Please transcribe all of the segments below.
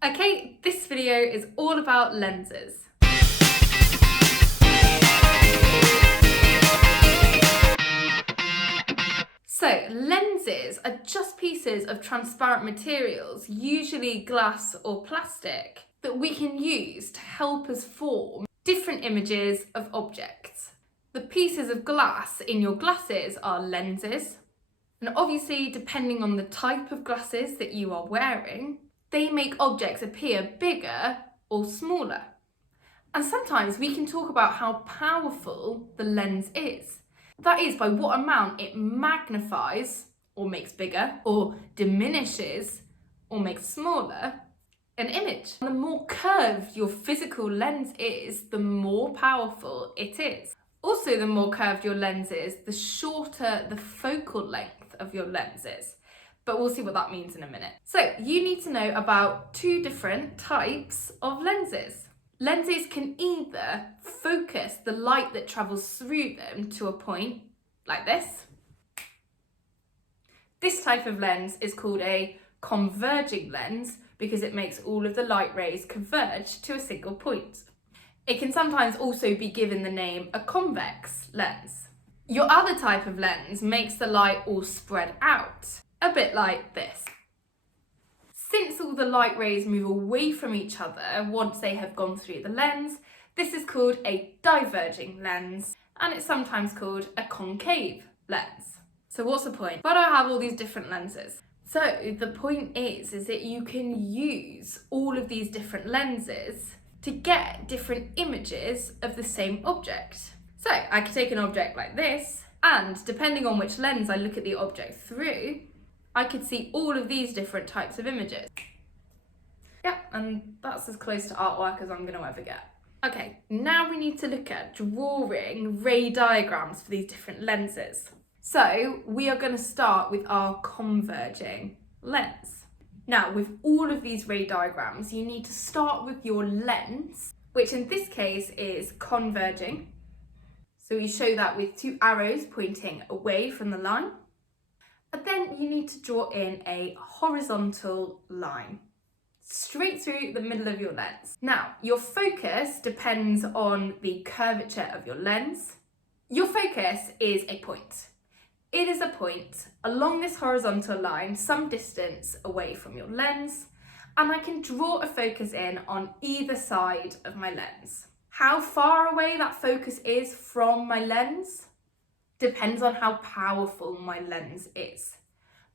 Okay, this video is all about lenses. So, lenses are just pieces of transparent materials, usually glass or plastic, that we can use to help us form different images of objects. The pieces of glass in your glasses are lenses, and obviously, depending on the type of glasses that you are wearing, they make objects appear bigger or smaller. And sometimes we can talk about how powerful the lens is. That is by what amount it magnifies or makes bigger or diminishes or makes smaller an image. The more curved your physical lens is, the more powerful it is. Also, the more curved your lens is, the shorter the focal length of your lens is. But we'll see what that means in a minute. So you need to know about two different types of lenses. Lenses can either focus the light that travels through them to a point like this. This type of lens is called a converging lens because it makes all of the light rays converge to a single point. It can sometimes also be given the name a convex lens. Your other type of lens makes the light all spread out, a bit like this. Since all the light rays move away from each other once they have gone through the lens, this is called a diverging lens, and it's sometimes called a concave lens. So what's the point? Why do I have all these different lenses? So the point is that you can use all of these different lenses to get different images of the same object. So I could take an object like this, and depending on which lens I look at the object through, I could see all of these different types of images. Yeah, and that's as close to artwork as I'm going to ever get. Okay, now we need to look at drawing ray diagrams for these different lenses. So we are going to start with our converging lens. Now, with all of these ray diagrams, you need to start with your lens, which in this case is converging. So you show that with two arrows pointing away from the line. And then you need to draw in a horizontal line straight through the middle of your lens. Now, your focus depends on the curvature of your lens. Your focus is a point. It is a point along this horizontal line, some distance away from your lens, and I can draw a focus in on either side of my lens. How far away that focus is from my lens depends on how powerful my lens is.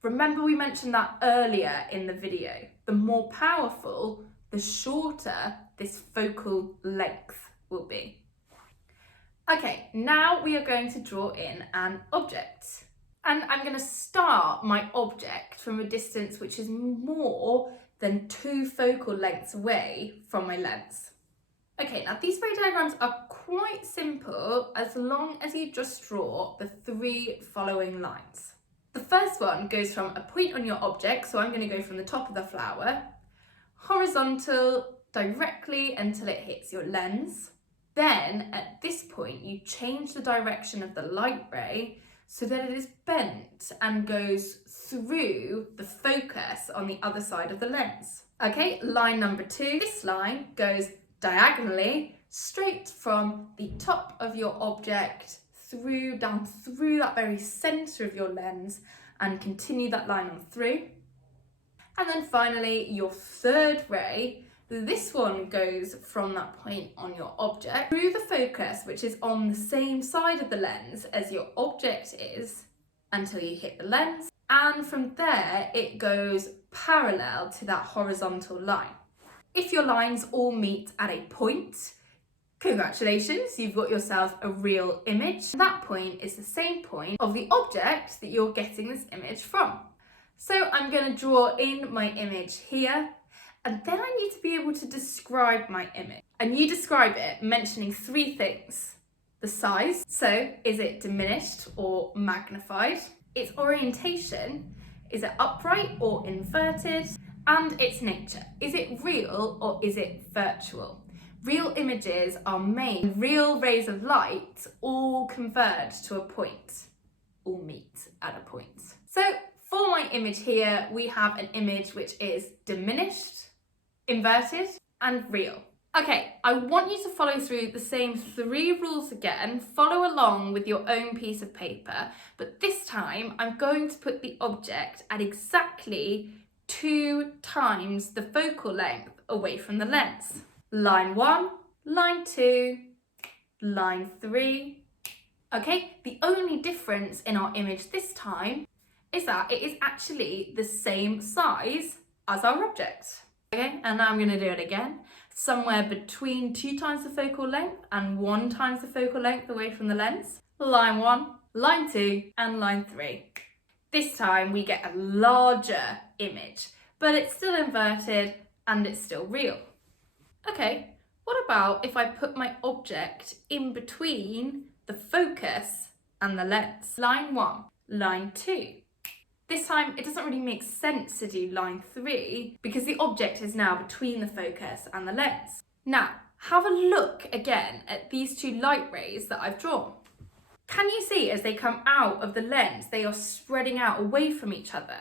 Remember we mentioned that earlier in the video. The more powerful, the shorter this focal length will be. Okay, now we are going to draw in an object. And I'm going to start my object from a distance which is more than 2 focal lengths away from my lens. Okay, now these ray diagrams are quite simple as long as you just draw the 3 following lines. The first one goes from a point on your object, so I'm going to go from the top of the flower, horizontal directly until it hits your lens. Then at this point you change the direction of the light ray so that it is bent and goes through the focus on the other side of the lens. Okay, line number 2, this line goes diagonally straight from the top of your object down through that very center of your lens and continue that line on through. And then finally your third ray, this one goes from that point on your object through the focus which is on the same side of the lens as your object is until you hit the lens, and from there it goes parallel to that horizontal line. If your lines all meet at a point, congratulations, you've got yourself a real image. That point is the same point of the object that you're getting this image from. So I'm going to draw in my image here, and then I need to be able to describe my image. And you describe it mentioning 3 things. The size, so is it diminished or magnified? Its orientation, is it upright or inverted? And its nature, is it real or is it virtual? Real images are made, real rays of light all converge to a point, all meet at a point. So for my image here, we have an image which is diminished, inverted, and real. Okay, I want you to follow through the same 3 rules again, follow along with your own piece of paper, but this time I'm going to put the object at exactly 2 times the focal length away from the lens. Line 1, line 2, line 3. Okay, the only difference in our image this time is that it is actually the same size as our object. Okay, and now I'm going to do it again. Somewhere between 2 times the focal length and 1 times the focal length away from the lens. Line 1, line 2, and line 3. This time we get a larger image, but it's still inverted and it's still real. Okay, what about if I put my object in between the focus and the lens? Line 1, line 2. This time it doesn't really make sense to do line 3 because the object is now between the focus and the lens. Now, have a look again at these 2 light rays that I've drawn. Can you see as they come out of the lens, they are spreading out away from each other?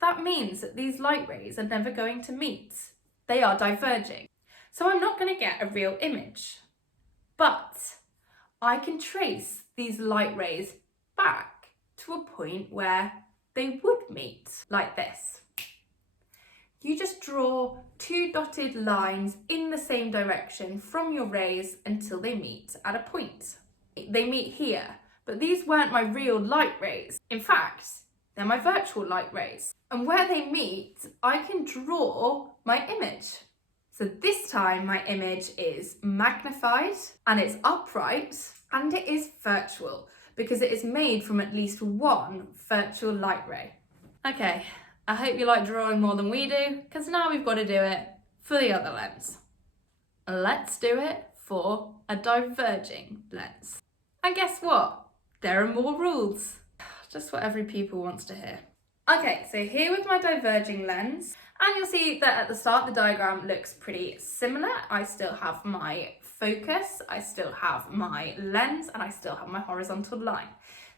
That means that these light rays are never going to meet. They are diverging. So I'm not going to get a real image. But I can trace these light rays back to a point where they would meet, like this. You just draw 2 dotted lines in the same direction from your rays until they meet at a point. They meet here, but these weren't my real light rays. In fact, they're my virtual light rays. And where they meet, I can draw my image. So this time my image is magnified and it's upright and it is virtual, because it is made from at least 1 virtual light ray. Okay, I hope you like drawing more than we do, because now we've got to do it for the other lens. Let's do it for a diverging lens. And guess what? There are more rules. Just what every pupil wants to hear. Okay, so here with my diverging lens, and you'll see that at the start the diagram looks pretty similar. I still have my focus, I still have my lens, and I still have my horizontal line.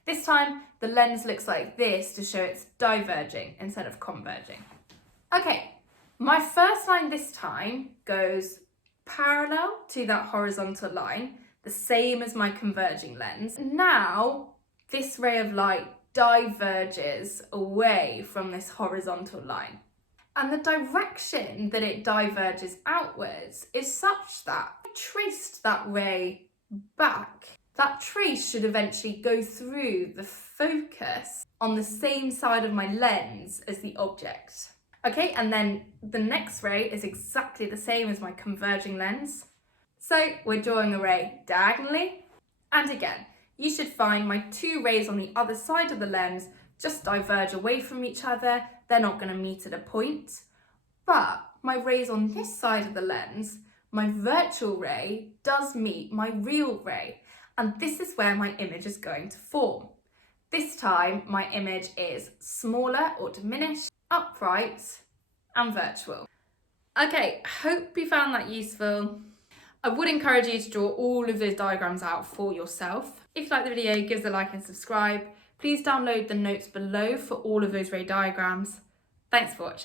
This time the lens looks like this to show it's diverging instead of converging. Okay, my first line this time goes parallel to that horizontal line, the same as my converging lens. Now this ray of light diverges away from this horizontal line. And the direction that it diverges outwards is such that I traced that ray back. That trace should eventually go through the focus on the same side of my lens as the object. Okay, and then the next ray is exactly the same as my converging lens. So we're drawing a ray diagonally, and again, you should find my 2 rays on the other side of the lens just diverge away from each other. They're not going to meet at a point. But my rays on this side of the lens, my virtual ray does meet my real ray. And this is where my image is going to form. This time, my image is smaller or diminished, upright, and virtual. Okay, hope you found that useful. I would encourage you to draw all of those diagrams out for yourself. If you like the video, give us a like and subscribe. Please download the notes below for all of those ray diagrams. Thanks for watching.